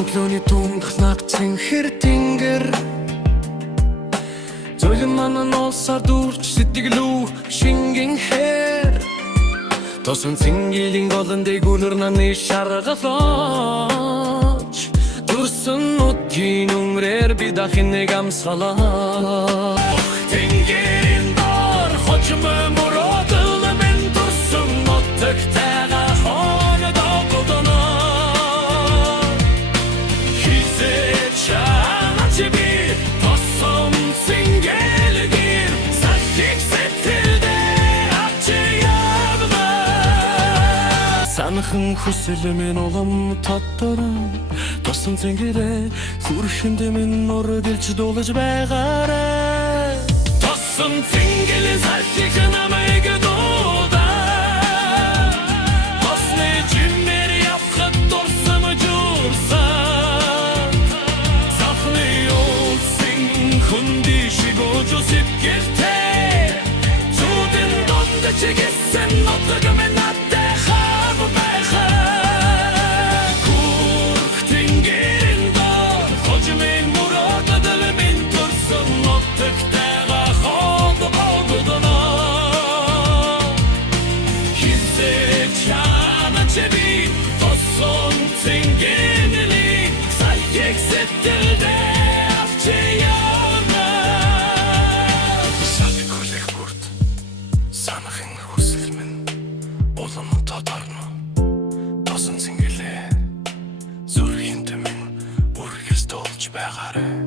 өглөөний түмдх нагцын хэр тэнгэр Зөөлөн манан олсаар дүүрч сэтгэлүү шингэн хэр Тосон цинgiling голон дээгүүнэр наны шаргалаач Дүрсэн нутгийн өнгөрээр би дахин нэг амсгалаа Тэнгэрийн дор хочмоо мөрөөдөл мен дүрсэн нутагтайгаа хонод огдоноо Хизээ чаанаач би тосон цингэлгэр Сахик сэтэлдээ авчи явна Санахан хүсэл мен улам татаран Тосон цэнгэрээ хүрхэндээ минь урдэлж дуулаж байгаарай Тосон цэнгэлээ сахик намайг дуудаа Тосны жиммэр явхад дурсам журсан Сахны улсын хүнди шигож усипгэртэй Зүүдэн донд чигэсэн нотог мен надтай хав байхаа Тосон цэнгэнэлийг сахик сэтэлдээ авчи явна Сахик хүлэх бүрд санахын хүсэл минь улам татарна Тосон цэнгэлээ зүрхэнд минь үргэлж тоолж байгаарай